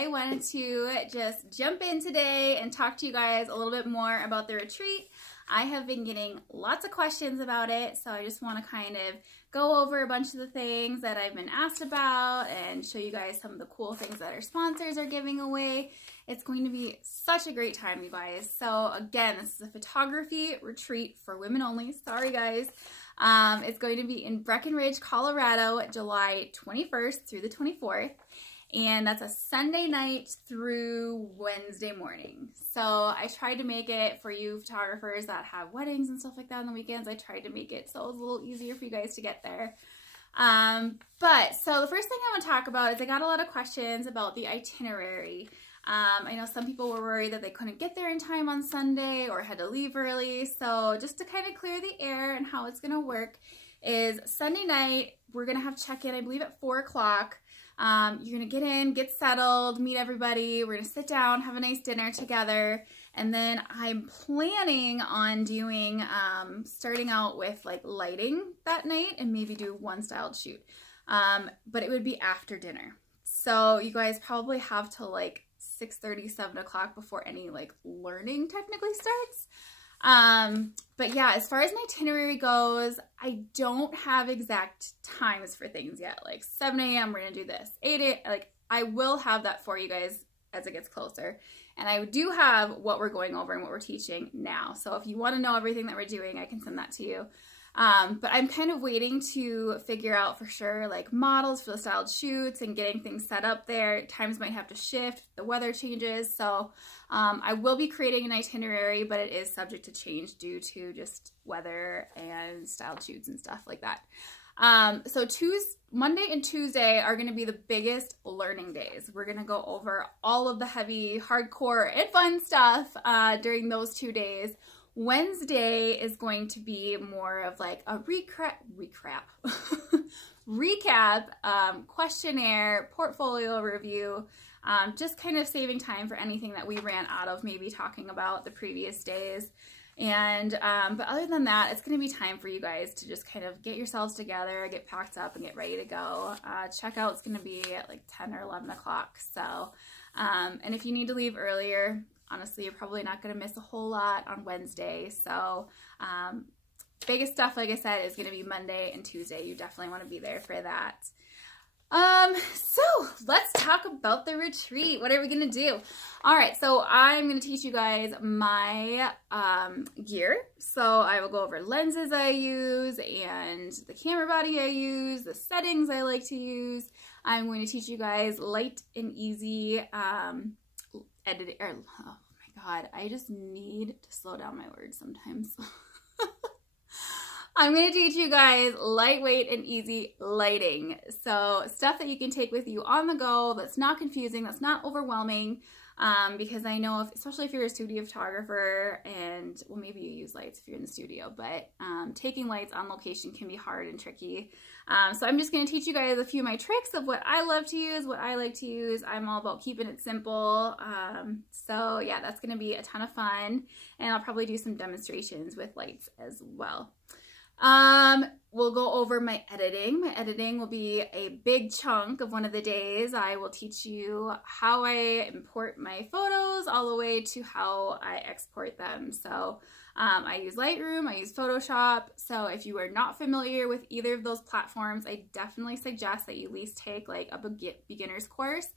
I wanted to just jump in today and talk to you guys a little bit more about the retreat. I have been getting lots of questions about it, so I just want to kind of go over a bunch of the things that I've been asked about and show you guys some of the cool things that our sponsors are giving away. It's going to be such a great time, you guys. So again, this is a photography retreat for women only. Sorry, guys. It's going to be in Breckenridge, Colorado, July 21st through the 24th. And that's a Sunday night through Wednesday morning. So I tried to make it for you photographers that have weddings and stuff like that on the weekends. I tried to make it so it was a little easier for you guys to get there. So the first thing I want to talk about is I got a lot of questions about the itinerary. I know some people were worried that they couldn't get there in time on Sunday or had to leave early. So just to kind of clear the air and how it's going to work is Sunday night, we're going to have check-in, I believe, at 4 o'clock. You're going to get in, get settled, meet everybody. We're going to sit down, have a nice dinner together. And then I'm planning on doing, starting out with like lighting that night and maybe do one styled shoot. But it would be after dinner. So you guys probably have till like 6:30, 7 o'clock before any like learning technically starts. But yeah, as far as my itinerary goes, I don't have exact times for things yet. Like 7 a.m. we're gonna do this. 8 a.m. like I will have that for you guys as it gets closer. And I do have what we're going over and what we're teaching now. So if you want to know everything that we're doing, I can send that to you. But I'm kind of waiting to figure out for sure like models for the styled shoots and getting things set up there. Times might have to shift, the weather changes. So I will be creating an itinerary, but it is subject to change due to just weather and styled shoots and stuff like that. So Monday and Tuesday are going to be the biggest learning days. We're going to go over all of the heavy, hardcore, and fun stuff during those 2 days. Wednesday is going to be more of like a recap, questionnaire, portfolio review, just kind of saving time for anything that we ran out of maybe talking about the previous days. And but other than that, it's going to be time for you guys to just kind of get yourselves together, get packed up, and get ready to go. Checkout's going to be at like 10 or 11 o'clock. So, and if you need to leave earlier, honestly, you're probably not going to miss a whole lot on Wednesday. So, biggest stuff, like I said, is going to be Monday and Tuesday. You definitely want to be there for that. So let's talk about the retreat. What are we going to do? All right. So I'm going to teach you guys my, gear. So I will go over lenses I use and the camera body I use, the settings I like to use. I'm going to teach you guys light and easy, editing. Oh my God. I just need to slow down my words sometimes. I'm going to teach you guys lightweight and easy lighting. So stuff that you can take with you on the go, that's not confusing, that's not overwhelming, because I know, especially if you're a studio photographer and, well, maybe you use lights if you're in the studio, but taking lights on location can be hard and tricky. So I'm just going to teach you guys a few of my tricks of what I love to use, what I like to use. I'm all about keeping it simple. So yeah, that's going to be a ton of fun, and I'll probably do some demonstrations with lights as well. We'll go over my editing. My editing will be a big chunk of one of the days. I will teach you how I import my photos all the way to how I export them. So I use Lightroom, I use Photoshop. So if you are not familiar with either of those platforms, I definitely suggest that you at least take like a beginner's course.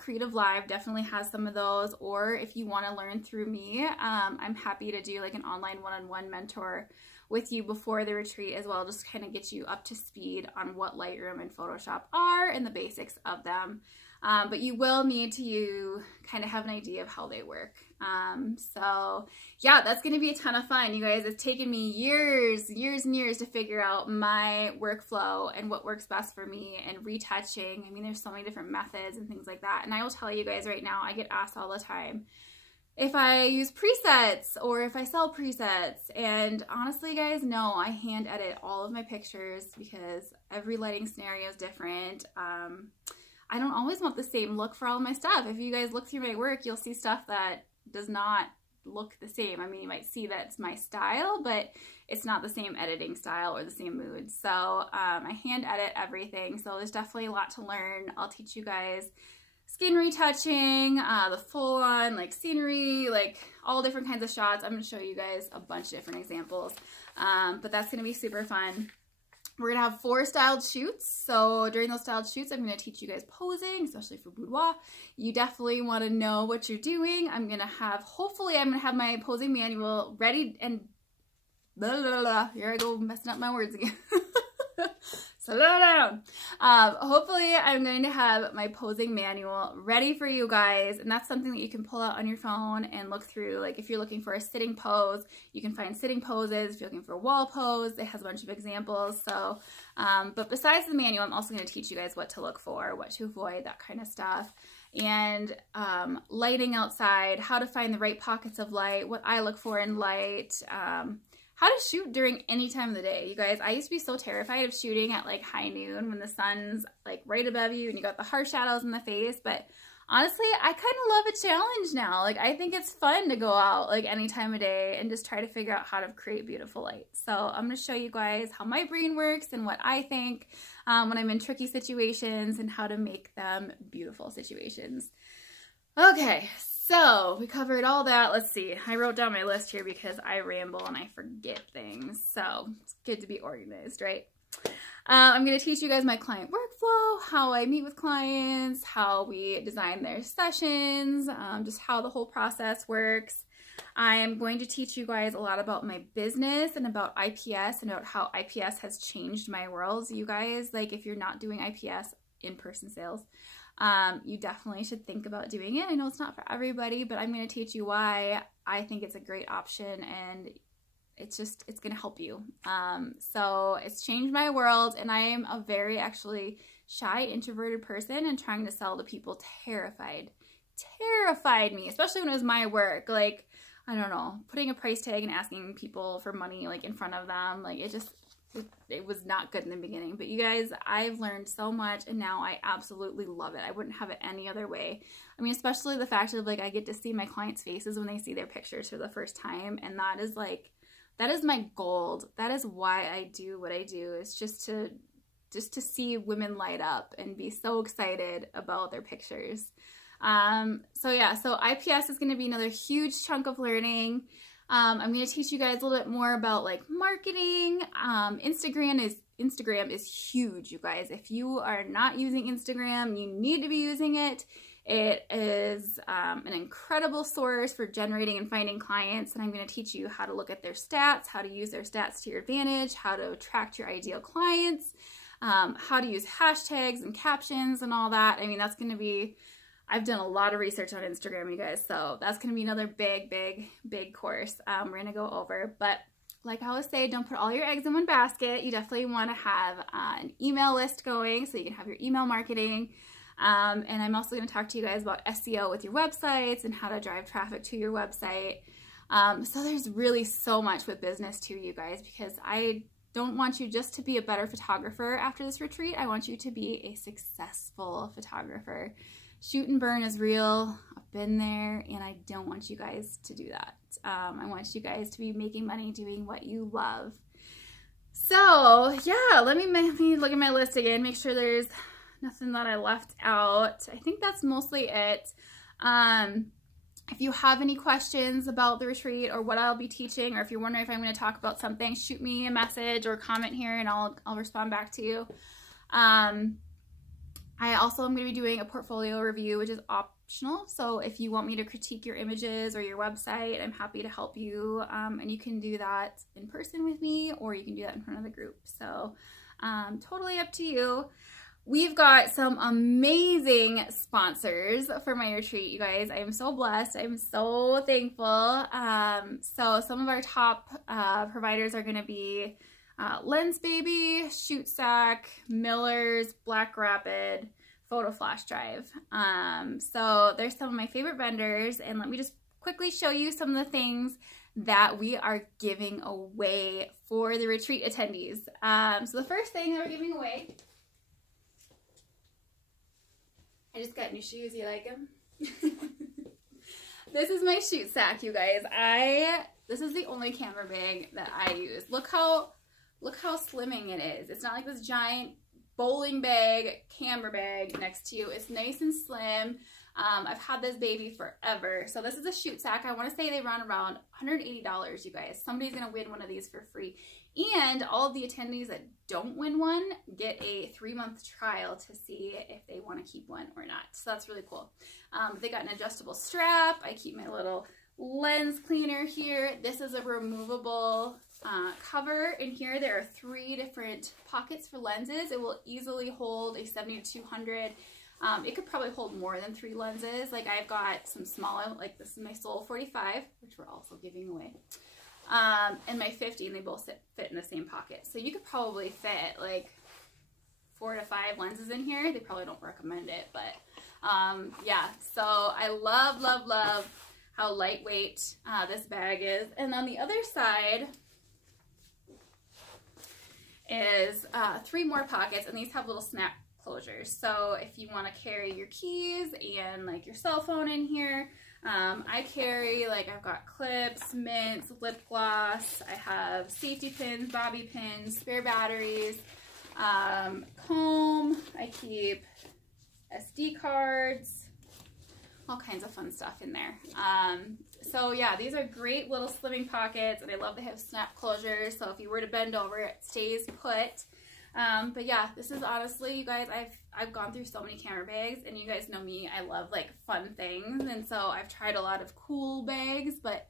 Creative Live definitely has some of those, or if you want to learn through me, I'm happy to do like an online one-on-one mentor with you before the retreat as well, just kind of get you up to speed on what Lightroom and Photoshop are and the basics of them. But you will need to kind of have an idea of how they work. So yeah, that's going to be a ton of fun. You guys, it's taken me years and years to figure out my workflow and what works best for me and retouching. I mean, there's so many different methods and things like that. And I will tell you guys right now, I get asked all the time if I use presets or if I sell presets. And honestly, guys, no, I hand edit all of my pictures because every lighting scenario is different. I don't always want the same look for all of my stuff. If you guys look through my work, you'll see stuff that does not look the same. I mean, you might see that it's my style, but it's not the same editing style or the same mood. So I hand edit everything. So there's definitely a lot to learn. I'll teach you guys skin retouching, the full on like scenery, like all different kinds of shots. I'm going to show you guys a bunch of different examples, but that's going to be super fun. We're going to have 4 styled shoots. So during those styled shoots, I'm going to teach you guys posing, especially for boudoir. You definitely want to know what you're doing. Hopefully I'm going to have my posing manual ready and blah, blah, blah. Here I go messing up my words again. Slow down. Hopefully I'm going to have my posing manual ready for you guys, and that's something that you can pull out on your phone and look through. Like if you're looking for a sitting pose, you can find sitting poses. If you're looking for a wall pose, it has a bunch of examples. So, but besides the manual, I'm also going to teach you guys what to look for, what to avoid, that kind of stuff. And lighting outside, how to find the right pockets of light, what I look for in light, how to shoot during any time of the day. You guys, I used to be so terrified of shooting at like high noon when the sun's like right above you and you got the harsh shadows in the face, but honestly, I kind of love a challenge now. Like I think it's fun to go out like any time of day and just try to figure out how to create beautiful light. So I'm going to show you guys how my brain works and what I think when I'm in tricky situations and how to make them beautiful situations. Okay, so we covered all that. Let's see. I wrote down my list here because I ramble and I forget things. So it's good to be organized, right? I'm going to teach you guys my client workflow, how I meet with clients, how we design their sessions, just how the whole process works. I am going to teach you guys a lot about my business and about IPS and about how IPS has changed my world. You guys, like if you're not doing IPS in-person sales, you definitely should think about doing it. I know it's not for everybody, but I'm going to teach you why I think it's a great option, and it's going to help you. So it's changed my world, and I am a very actually shy, introverted person, and trying to sell to people terrified me, especially when it was my work. Like, I don't know, putting a price tag and asking people for money like in front of them, like it was not good in the beginning. But you guys, I've learned so much, and now I absolutely love it. I wouldn't have it any other way. I mean, especially the fact of like I get to see my clients' faces when they see their pictures for the first time, and that is my gold. That is why I do what I do. It's just to see women light up and be so excited about their pictures. So yeah, so IPS is going to be another huge chunk of learning. I'm going to teach you guys a little bit more about like marketing. Instagram is huge, you guys. If you are not using Instagram, you need to be using it. It is an incredible source for generating and finding clients, and I'm going to teach you how to look at their stats, how to use their stats to your advantage, how to attract your ideal clients, how to use hashtags and captions and all that. I mean, that's going to be, I've done a lot of research on Instagram, you guys, so that's going to be another big course we're going to go over. But like I always say, don't put all your eggs in one basket. You definitely want to have an email list going so you can have your email marketing. And I'm also going to talk to you guys about SEO with your websites and how to drive traffic to your website. So there's really so much with business too, you guys, because I don't want you just to be a better photographer after this retreat. I want you to be a successful photographer. Shoot and burn is real. I've been there, and I don't want you guys to do that. I want you guys to be making money doing what you love. So yeah, let me look at my list again, make sure there's nothing that I left out. I think that's mostly it. If you have any questions about the retreat or what I'll be teaching, or if you're wondering if I'm going to talk about something, shoot me a message or comment here and I'll respond back to you. I also am going to be doing a portfolio review, which is optional. So if you want me to critique your images or your website, I'm happy to help you. And you can do that in person with me, or you can do that in front of the group. So totally up to you. We've got some amazing sponsors for my retreat, you guys. I am so blessed. I'm so thankful. So some of our top providers are going to be Lens Baby, Shoot Sack, Miller's, Black Rapid, Photo Flash Drive. So there's some of my favorite vendors, and let me just quickly show you some of the things that we are giving away for the retreat attendees. So the first thing that we're giving away, I just got new shoes. You like them? This is my Shoot Sack, you guys. This is the only camera bag that I use. Look how slimming it is. It's not like this giant bowling bag, camera bag next to you. It's nice and slim. I've had this baby forever. So this is a shoot sack. I want to say they run around $180, you guys. Somebody's going to win one of these for free. And all of the attendees that don't win one get a 3-month trial to see if they want to keep one or not. So that's really cool. They got an adjustable strap. I keep my little lens cleaner here. This is a removable cover. In here there are 3 different pockets for lenses. It will easily hold a 70 to 200. It could probably hold more than 3 lenses. Like I've got some smaller, like this is my Sol 45, which we're also giving away, and my 50, and they both fit in the same pocket. So you could probably fit like 4 to 5 lenses in here. They probably don't recommend it, but yeah. So I love, love, love how lightweight this bag is. And on the other side is 3 more pockets, and these have little snap closures. So if you want to carry your keys and like your cell phone in here, I carry, like, I've got clips, mints, lip gloss, I have safety pins, bobby pins, spare batteries, comb, I keep SD cards, all kinds of fun stuff in there. So yeah, these are great little slimming pockets, and I love they have snap closures, so if you were to bend over, it stays put. But yeah, this is honestly, you guys, I've gone through so many camera bags, and you guys know me, I love like fun things, and so I've tried a lot of cool bags, but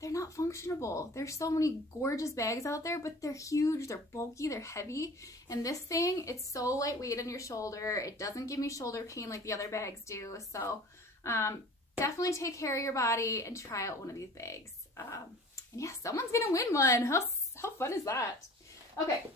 they're not functionable. There's so many gorgeous bags out there, but they're huge, they're bulky, they're heavy, and this thing, it's so lightweight on your shoulder. It doesn't give me shoulder pain like the other bags do, so definitely take care of your body and try out one of these bags. And yeah, someone's gonna win one. How fun is that? Okay.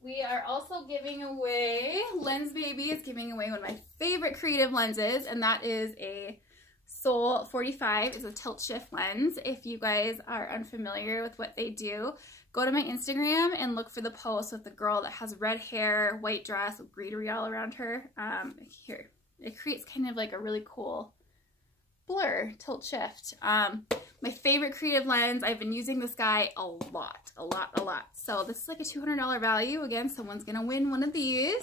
We are also giving away, Lens Baby is giving away one of my favorite creative lenses, and that is a Sol 45. It's a tilt shift lens. If you guys are unfamiliar with what they do, go to my Instagram and look for the post with the girl that has red hair, white dress with greenery all around her. Here, it creates kind of like a really cool blur, tilt shift. My favorite creative lens. I've been using this guy a lot. So this is like a $200 value. Again, someone's gonna win one of these.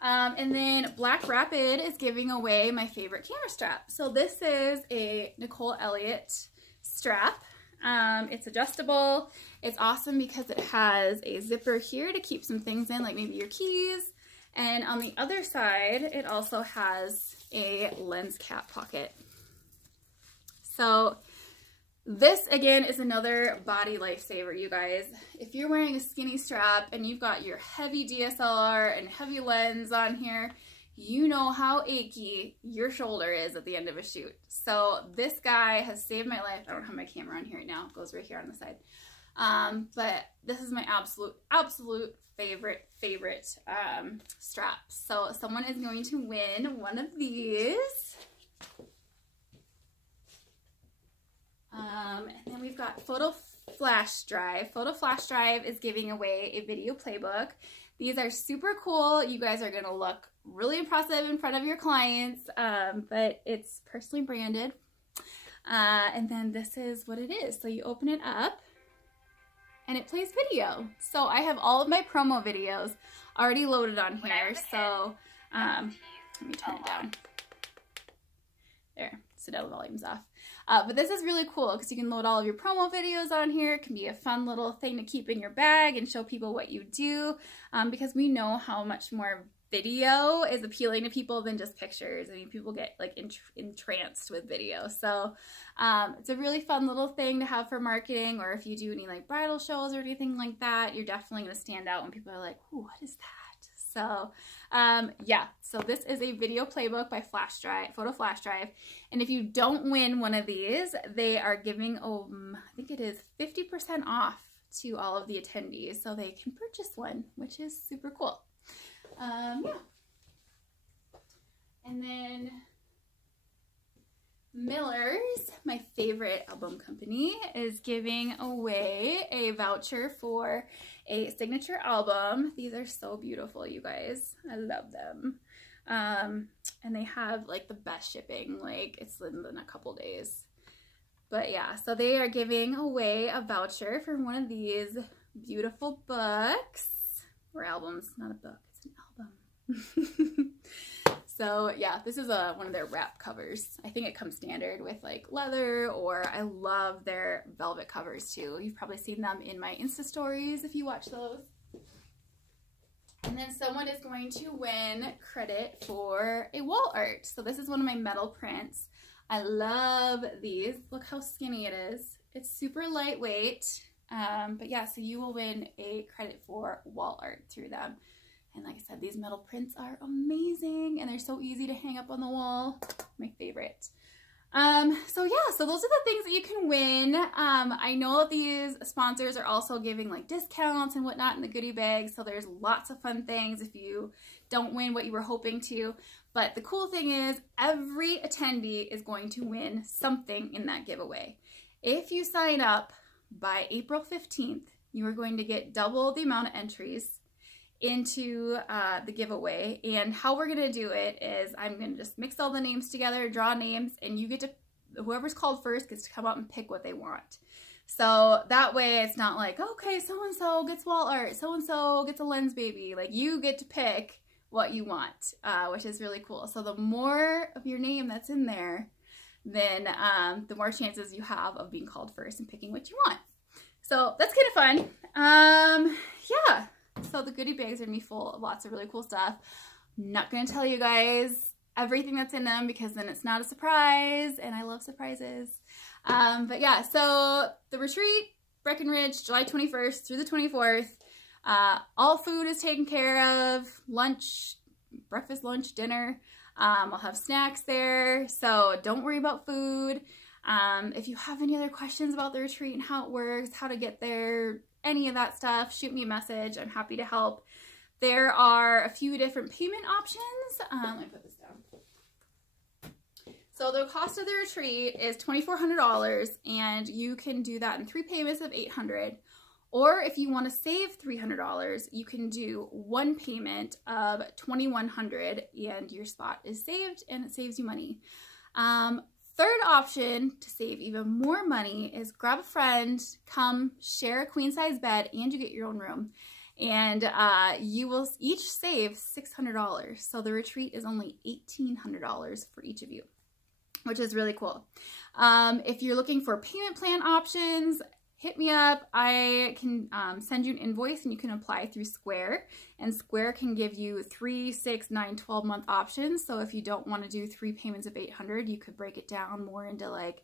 And then Black Rapid is giving away my favorite camera strap. So this is a Nicole Elliott strap. It's adjustable. It's awesome because it has a zipper here to keep some things in, like maybe your keys. And on the other side, it also has a lens cap pocket. So this, again, is another body lifesaver, you guys. If you're wearing a skinny strap and you've got your heavy DSLR and heavy lens on here, you know how achy your shoulder is at the end of a shoot. So this guy has saved my life. I don't have my camera on here right now. It goes right here on the side. But this is my absolute favorite strap. So someone is going to win one of these. And then we've got Photo Flash Drive. Photo Flash Drive is giving away a video playbook. These are super cool. You guys are going to look really impressive in front of your clients, but it's personally branded. And then this is what it is. So you open it up and it plays video. So I have all of my promo videos already loaded on here. So let me turn it down. There, so now the volume's off. But this is really cool because you can load all of your promo videos on here. It can be a fun little thing to keep in your bag and show people what you do, because we know how much more video is appealing to people than just pictures. I mean, people get like entranced with video. So it's a really fun little thing to have for marketing, or if you do any like bridal shows or anything like that, you're definitely going to stand out when people are like, ooh, what is that? So yeah, so this is a video playbook by Photo Flash Drive. And if you don't win one of these, they are giving, I think it is 50% off to all of the attendees. So they can purchase one, which is super cool. Yeah. And then Miller's, my favorite album company, is giving away a voucher for a signature album. These are so beautiful, you guys. I love them. And they have like the best shipping. Like it's in a couple days. But yeah, so they are giving away a voucher for one of these beautiful books, or albums, not a book, it's an album. So yeah, this is one of their wrap covers. I think it comes standard with like leather, or I love their velvet covers too. You've probably seen them in my Insta stories if you watch those. And then someone is going to win credit for a wall art. So this is one of my metal prints. I love these. Look how skinny it is. It's super lightweight. But yeah, so you will win a credit for wall art through them. And like I said, these metal prints are amazing and they're so easy to hang up on the wall. My favorite. So yeah, so those are the things that you can win. I know that these sponsors are also giving like discounts and whatnot in the goodie bag. So there's lots of fun things if you don't win what you were hoping to. But the cool thing is every attendee is going to win something in that giveaway. If you sign up by April 15th, you are going to get double the amount of entries into the giveaway. And how we're gonna do it is I'm gonna just mix all the names together, draw names, and you get to, whoever's called first gets to come up and pick what they want. So that way it's not like, okay, so-and-so gets wall art, so-and-so gets a lens baby. Like, you get to pick what you want, which is really cool. So the more of your name that's in there, then the more chances you have of being called first and picking what you want. So that's kind of fun. Yeah. So the goodie bags are gonna be full of lots of really cool stuff. I'm not gonna tell you guys everything that's in them because then it's not a surprise, and I love surprises. But yeah, so the retreat, Breckenridge, July 21st through the 24th. All food is taken care of. Lunch, breakfast, lunch, dinner. I'll have snacks there, so don't worry about food. If you have any other questions about the retreat and how it works, how to get there, any of that stuff, shoot me a message. I'm happy to help. There are a few different payment options. Let me put this down. So the cost of the retreat is $2,400, and you can do that in 3 payments of $800. Or if you want to save $300, you can do 1 payment of $2,100, and your spot is saved, and it saves you money. Third option to save even more money is grab a friend, come share a queen size bed, and you get your own room. And you will each save $600. So the retreat is only $1,800 for each of you, which is really cool. If you're looking for payment plan options, hit me up. I can send you an invoice and you can apply through Square. And Square can give you 3, 6, 9, 12-month options. So if you don't want to do 3 payments of $800, you could break it down more into like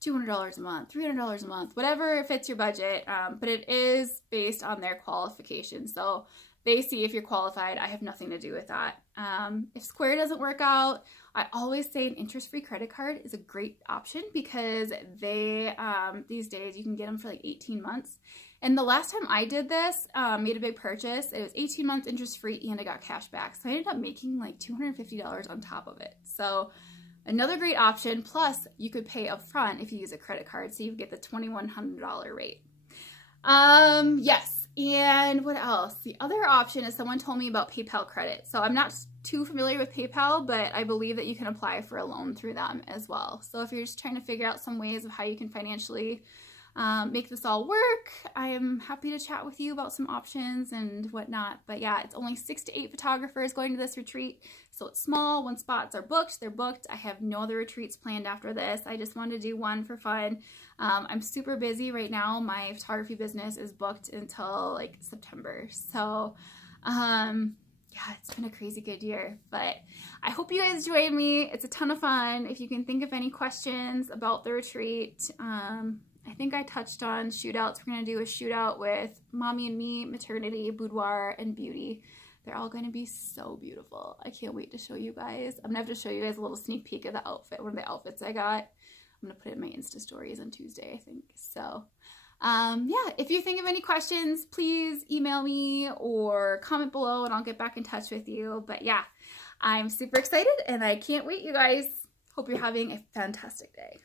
$200 a month, $300 a month, whatever fits your budget. But it is based on their qualifications. So they see if you're qualified. I have nothing to do with that. If Square doesn't work out, I always say an interest-free credit card is a great option because they, these days you can get them for like 18 months. And the last time I did this, made a big purchase, it was 18 months interest-free and I got cash back. So I ended up making like $250 on top of it. So another great option. Plus you could pay up front if you use a credit card. So you get the $2,100 rate. Yes. And what else? The other option is someone told me about PayPal credit. So I'm not too familiar with PayPal, but I believe that you can apply for a loan through them as well. So if you're just trying to figure out some ways of how you can financially make this all work, I am happy to chat with you about some options and whatnot. But yeah, it's only 6 to 8 photographers going to this retreat. So it's small. When spots are booked, they're booked. I have no other retreats planned after this. I just wanted to do one for fun. I'm super busy right now. My photography business is booked until like September. So yeah, it's been a crazy good year, but I hope you guys joined me. It's a ton of fun. If you can think of any questions about the retreat, I think I touched on shootouts. We're going to do a shootout with Mommy and Me, Maternity, Boudoir, and Beauty. They're all going to be so beautiful. I can't wait to show you guys. I'm going to have to show you guys a little sneak peek of the outfit, one of the outfits I got. I'm going to put it in my Insta stories on Tuesday, I think. So, yeah, if you think of any questions, please email me or comment below and I'll get back in touch with you. But yeah, I'm super excited and I can't wait, you guys. Hope you're having a fantastic day.